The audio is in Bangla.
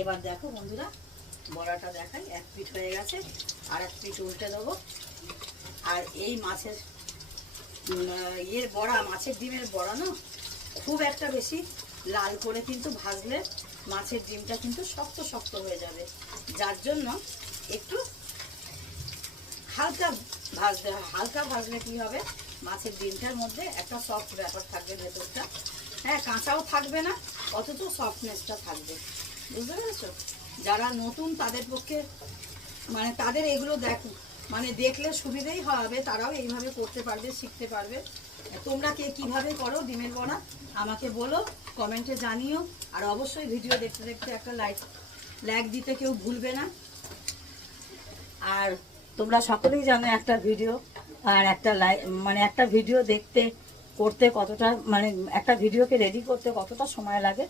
এবার দেখো বন্ধুরা, বড়াটা দেখাই, এক পিঠ হয়ে গেছে, আর এক পিঠ উল্টে দেবো। আর এই মাছের বড়া, মাছের ডিমের বড়া না খুব একটা বেশি লাল করে কিন্তু ভাজলে মাছের ডিমটা কিন্তু শক্ত শক্ত হয়ে যাবে, যার জন্য একটু হালকা ভাজতে হয়। হালকা ভাজলে কি হবে, মাছের ডিমটার মধ্যে একটা সফট ব্যাপার থাকবে ভেতরটা, হ্যাঁ কাঁচাও থাকবে না, অথচ সফটনেসটা থাকবে। বুঝতে পেরেছো? যারা নতুন তাদের পক্ষে মানে তাদের এগুলো মানে দেখলে সুবিধেই হবে, তারাও এইভাবে করতে পারবে, শিখতে পারবে। তোমরা কে কীভাবে করো ডিমের বড়া আমাকে বলো, কমেন্টে জানিও। আর অবশ্যই ভিডিও দেখতে দেখতে একটা লাইক দিতে কেউ ভুলবে না। আর তোমরা সকলেই জানো একটা ভিডিও আর একটা মানে একটা ভিডিও করতে কতটা, মানে একটা ভিডিওকে রেডি করতে কতটা সময় লাগে।